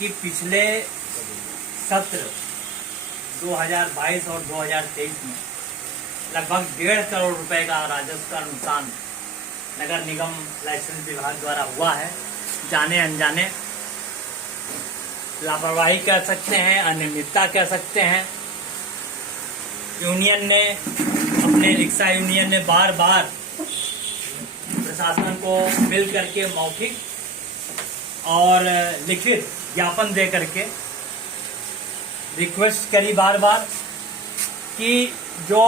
कि पिछले सत्र 2022 और 2023 में लगभग 1.5 करोड़ रुपए का राजस्व का नुकसान नगर निगम लाइसेंस विभाग द्वारा हुआ है। जाने अनजाने लापरवाही कह सकते हैं, अनियमितता कह सकते हैं। यूनियन ने, अपने रिक्शा यूनियन ने बार बार प्रशासन को मिल करके मौखिक और लिखित ज्ञापन दे करके रिक्वेस्ट करी बार बार कि जो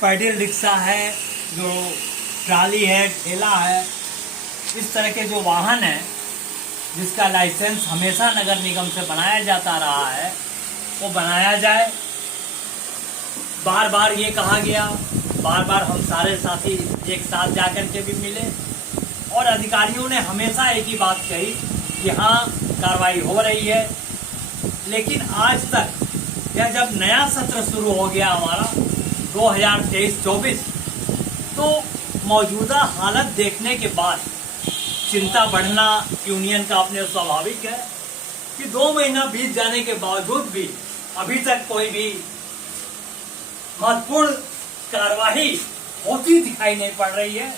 पैडल रिक्शा है, जो ट्राली है, ठेला है, इस तरह के जो वाहन है जिसका लाइसेंस हमेशा नगर निगम से बनाया जाता रहा है, वो बनाया जाए। बार बार ये कहा गया, बार बार हम सारे साथी एक साथ जाकर के भी मिले और अधिकारियों ने हमेशा एक ही बात कही कि हाँ कार्रवाई हो रही है। लेकिन आज तक यह जब नया सत्र शुरू हो गया हमारा 2023-24, तो मौजूदा हालत देखने के बाद चिंता बढ़ना यूनियन का अपने स्वाभाविक है कि 2 महीना बीत जाने के बावजूद भी अभी तक कोई भी महत्वपूर्ण कार्यवाही होती दिखाई नहीं पड़ रही है।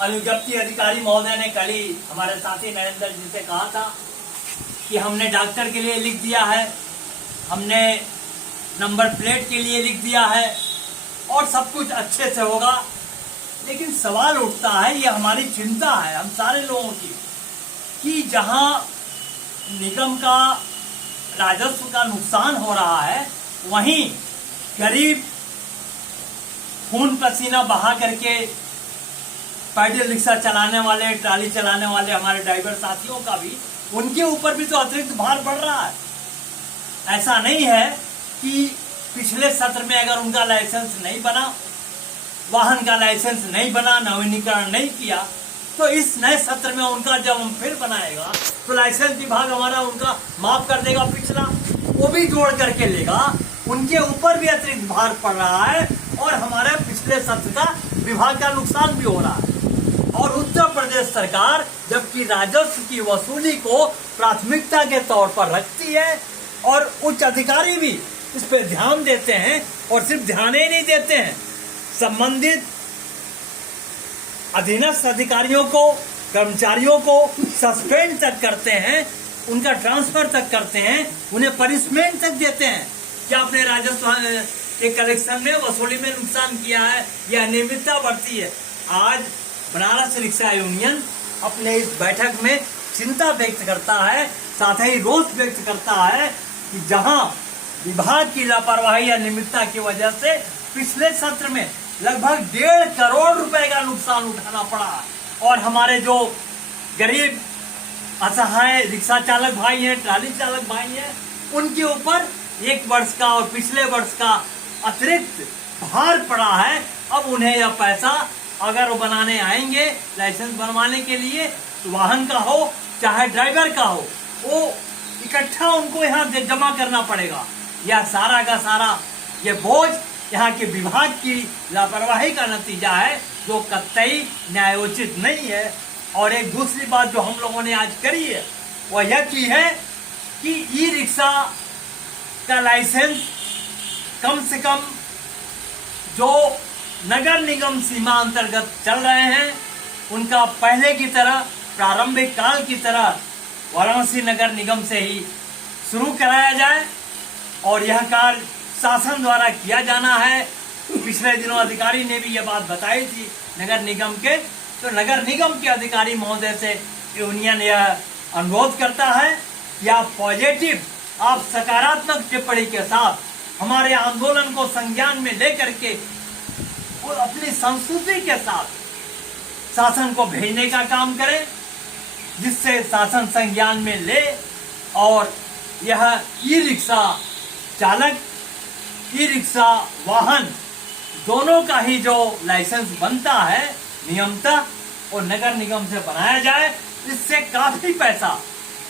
अनुज्ञप्ति अधिकारी महोदय ने कल ही हमारे साथी नरेंद्र जी से कहा था कि हमने डॉक्टर के लिए लिख दिया है, हमने नंबर प्लेट के लिए लिख दिया है और सब कुछ अच्छे से होगा। लेकिन सवाल उठता है, ये हमारी चिंता है हम सारे लोगों की, कि जहां निगम का राजस्व का नुकसान हो रहा है, वहीं गरीब खून पसीना बहा करके पैडल रिक्शा चलाने वाले, ट्राली चलाने वाले हमारे ड्राइवर साथियों का भी, उनके ऊपर भी तो अतिरिक्त भार बढ़ रहा है। ऐसा नहीं है कि पिछले सत्र में अगर उनका लाइसेंस नहीं बना, वाहन का लाइसेंस नहीं बना, नवीनीकरण नहीं किया, तो इस नए सत्र में उनका जब हम फिर बनाएगा तो लाइसेंस विभाग हमारा उनका माफ कर देगा, पिछला वो भी जोड़ करके लेगा। उनके ऊपर भी अतिरिक्त भार पड़ रहा है और हमारे पिछले सत्र का विभाग का नुकसान भी हो रहा है। और उत्तर प्रदेश सरकार जबकि राजस्व की वसूली को प्राथमिकता के तौर पर रखती है और उच्च अधिकारी भी इस पर ध्यान देते हैं, और सिर्फ ध्यान ही नहीं देते हैं, संबंधित अधीनस्थ अधिकारियों को, कर्मचारियों को सस्पेंड तक करते हैं, उनका ट्रांसफर तक करते हैं, उन्हें पनिशमेंट तक देते हैं कि आपने राजस्व के कलेक्शन में, वसूली में नुकसान किया है, यह अनियमितता बढ़ती है। आज बनारस रिक्शा यूनियन अपने इस बैठक में चिंता व्यक्त करता है, साथ ही रोष व्यक्त करता है कि जहां विभाग की लापरवाही या अनियमितता की वजह से पिछले सत्र में लगभग 1.5 करोड़ रुपए का नुकसान उठाना पड़ा, और हमारे जो गरीब असहाय रिक्शा चालक भाई हैं, ट्राली चालक भाई हैं, उनके ऊपर 1 वर्ष का और पिछले वर्ष का अतिरिक्त भार पड़ा है। अब उन्हें यह पैसा अगर वो बनाने आएंगे लाइसेंस बनवाने के लिए, तो वाहन का हो चाहे ड्राइवर का हो, वो इकट्ठा उनको यहाँ जमा करना पड़ेगा। यह सारा का सारा ये बोझ यहाँ के विभाग की लापरवाही का नतीजा है, जो कतई न्यायोचित नहीं है। और एक दूसरी बात जो हम लोगों ने आज करी है, वह यह की है कि ई रिक्शा का लाइसेंस कम से कम जो नगर निगम सीमा अंतर्गत चल रहे हैं, उनका पहले की तरह, प्रारंभिक काल की तरह वाराणसी नगर निगम से ही शुरू कराया जाए, और यह कार्य शासन द्वारा किया जाना है। पिछले दिनों अधिकारी ने भी यह बात बताई थी नगर निगम के, तो नगर निगम के अधिकारी महोदय से यूनियन यह अनुरोध करता है कि आप पॉजिटिव, आप सकारात्मक टिप्पणी के साथ हमारे आंदोलन को संज्ञान में लेकर के वो अपनी संस्कृति के साथ शासन को भेजने का काम करें, जिससे शासन संज्ञान में ले और यह ई रिक्शा चालक, ई रिक्शा वाहन दोनों का ही जो लाइसेंस बनता है नियमतः, और नगर निगम से बनाया जाए। इससे काफी पैसा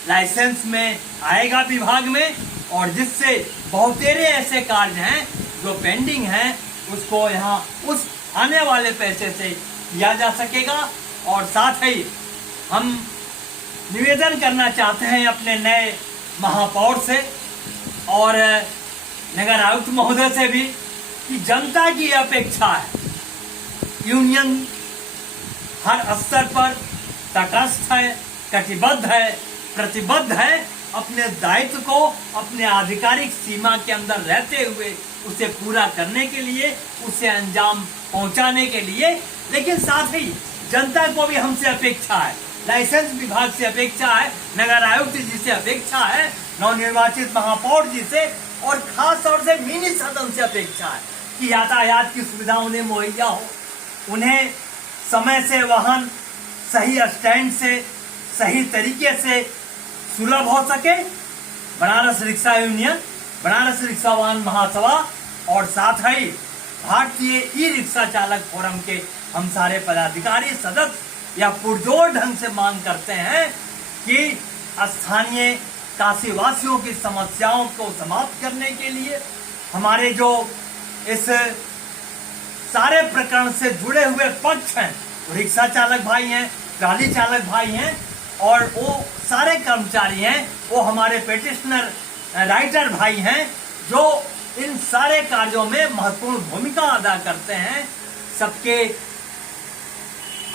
लाइसेंस में आएगा विभाग में, और जिससे बहुतेरे ऐसे कार्य हैं जो पेंडिंग हैं, उसको यहाँ उस आने वाले पैसे से किया जा सकेगा। और साथ ही हम निवेदन करना चाहते हैं अपने नए महापौर से और नगर आयुक्त महोदय से भी कि जनता की अपेक्षा है, यूनियन हर स्तर पर तटस्थ है, कटिबद्ध है, प्रतिबद्ध है अपने दायित्व को अपने आधिकारिक सीमा के अंदर रहते हुए उसे पूरा करने के लिए, उसे अंजाम पहुंचाने के लिए। लेकिन साथ ही जनता को भी हमसे अपेक्षा है, लाइसेंस विभाग से अपेक्षा है, नगर आयुक्त जी से अपेक्षा है, नवनिर्वाचित महापौर जी से और खास तौर से मिनी सदन से अपेक्षा है कि यातायात की सुविधा उन्हें मुहैया हो, उन्हें समय से वाहन सही स्टैंड से सही तरीके से सुलभ हो सके। Banaras rickshaw union, Banaras rickshaw वाहन महासभा और साथ ही भारतीय ई रिक्शा चालक फोरम के हम सारे पदाधिकारी सदस्य यह पुरजोर ढंग से मांग करते हैं कि स्थानीय काशीवासियों की समस्याओं को समाप्त करने के लिए हमारे जो इस सारे प्रकरण से जुड़े हुए पक्ष हैं, रिक्शा चालक भाई हैं, ट्राली चालक भाई हैं और वो सारे कर्मचारी हैं, वो हमारे पेटिशनर राइटर भाई हैं जो इन सारे कार्यों में महत्वपूर्ण भूमिका अदा करते हैं। सबके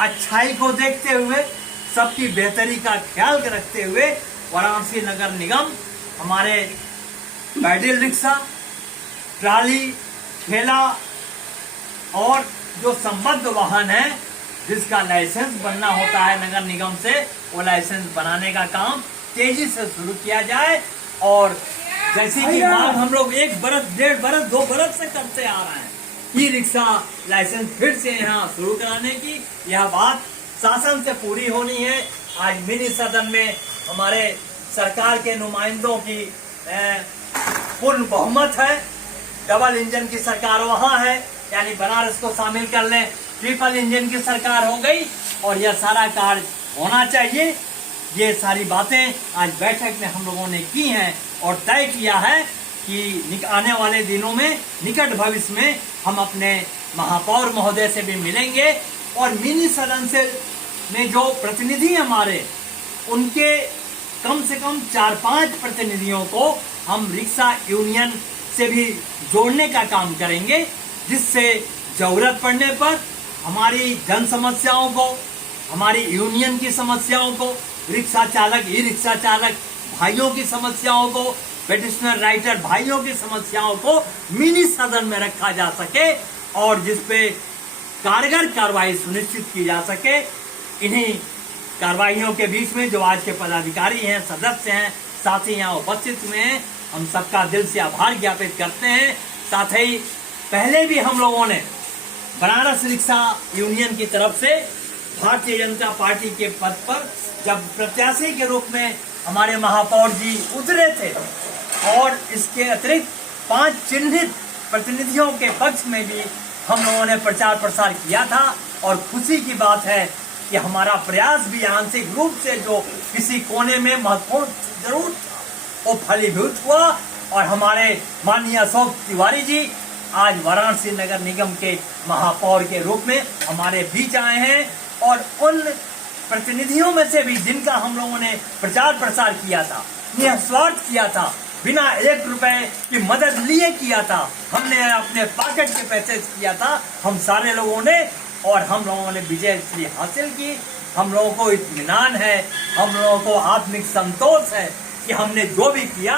अच्छाई को देखते हुए, सबकी बेहतरी का ख्याल रखते हुए वाराणसी नगर निगम हमारे पैडल रिक्शा, ट्राली, ठेला और जो संबद्ध वाहन है जिसका लाइसेंस बनना होता है नगर निगम से, वो लाइसेंस बनाने का काम तेजी से शुरू किया जाए। और जैसे कि मांग हम लोग 1 बरस, 1.5 बरस, 2 बरस से करते आ रहे हैं, ई रिक्शा लाइसेंस फिर से यहाँ शुरू कराने की, यह बात शासन से पूरी होनी है। आज मिनी सदन में हमारे सरकार के नुमाइंदों की पूर्ण बहुमत है, डबल इंजन की सरकार वहां है, यानी बनारस को शामिल कर लें, ट्रिपल इंजन की सरकार हो गई और यह सारा कार्य होना चाहिए। ये सारी बातें आज बैठक में हम लोगों ने की हैं और तय किया है कि आने वाले दिनों में, निकट भविष्य में हम अपने महापौर महोदय से भी मिलेंगे और मिनी सदन से में जो प्रतिनिधि हमारे, उनके कम से कम 4-5 प्रतिनिधियों को हम रिक्शा यूनियन से भी जोड़ने का काम करेंगे, जिससे जरूरत पड़ने पर हमारी जन समस्याओं को, हमारी यूनियन की समस्याओं को, रिक्शा चालक, ई रिक्शा चालक भाइयों की समस्याओं को, पेटिशनर राइटर भाइयों की समस्याओं को मिनी सदन में रखा जा सके और जिसपे कारगर कार्रवाई सुनिश्चित की जा सके। इन्हीं कार्रवाइयों के बीच में जो आज के पदाधिकारी हैं, सदस्य हैं, साथी यहाँ उपस्थित हुए हैं, हम सबका दिल से आभार ज्ञापित करते हैं। साथ ही पहले भी हम लोगों ने बनारस रिक्शा यूनियन की तरफ से भारतीय जनता पार्टी के पद पर जब प्रत्याशी के रूप में हमारे महापौर जी उतरे थे और इसके अतिरिक्त 5 चिन्हित प्रतिनिधियों के पक्ष में भी हम लोगों ने प्रचार प्रसार किया था और खुशी की बात है कि हमारा प्रयास भी आंशिक रूप से जो किसी कोने में महत्वपूर्ण जरूर था वो फलीभूत हुआ और हमारे माननीय अशोक तिवारी जी आज वाराणसी नगर निगम के महापौर के रूप में हमारे बीच आए हैं और उन प्रतिनिधियों में से भी जिनका हम लोगों ने प्रचार प्रसार किया था, निस्वार्थ किया था, बिना 1 रुपए की मदद लिए किया था, हमने अपने पॉकेट के पैसे किया था, हम सारे लोगों ने, और हम लोगों ने विजय इसलिए हासिल की। हम लोगों को इत्मीनान है, हम लोगों को आत्मिक संतोष है कि हमने जो भी किया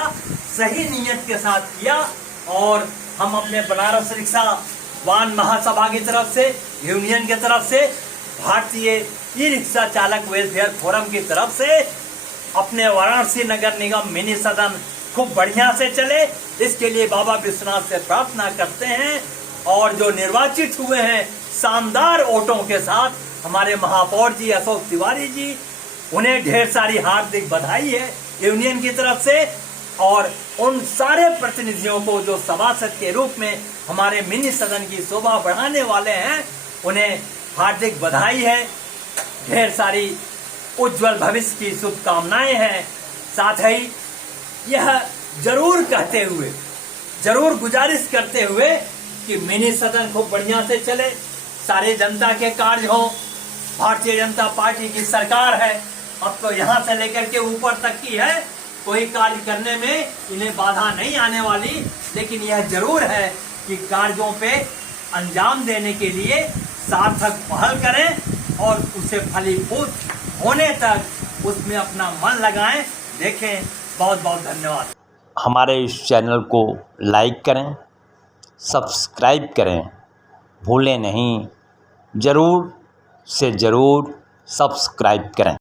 सही नीयत के साथ किया और हम अपने बनारस रिक्शा वाहन महासभा की तरफ से, यूनियन की तरफ से, भारतीय ई रिक्शा चालक वेलफेयर फोरम की तरफ से अपने वाराणसी नगर निगम मिनी सदन खूब बढ़िया से चले, इसके लिए बाबा विश्वनाथ से प्रार्थना करते हैं। और जो निर्वाचित हुए हैं शानदार वोटों के साथ हमारे महापौर जी अशोक तिवारी जी, उन्हें ढेर सारी हार्दिक बधाई है यूनियन की तरफ से। और उन सारे प्रतिनिधियों को जो सभासद के रूप में हमारे मिनी सदन की शोभा बढ़ाने वाले हैं, उन्हें हार्दिक बधाई है, ढेर सारी उज्जवल भविष्य की शुभकामनाएं हैं। साथ ही यह जरूर कहते हुए, जरूर गुजारिश करते हुए कि मिनी सदन खूब बढ़िया से चले, सारे जनता के कार्य हों, भारतीय जनता पार्टी की सरकार है, अब तो यहाँ से लेकर के ऊपर तक की है, कोई कार्य करने में इन्हें बाधा नहीं आने वाली। लेकिन यह जरूर है कि कार्यों पे अंजाम देने के लिए सार्थक पहल करें और उसे फलीभूत होने तक उसमें अपना मन लगाएं। देखें, बहुत बहुत धन्यवाद। हमारे इस चैनल को लाइक करें, सब्सक्राइब करें, भूलें नहीं, ज़रूर से ज़रूर सब्सक्राइब करें।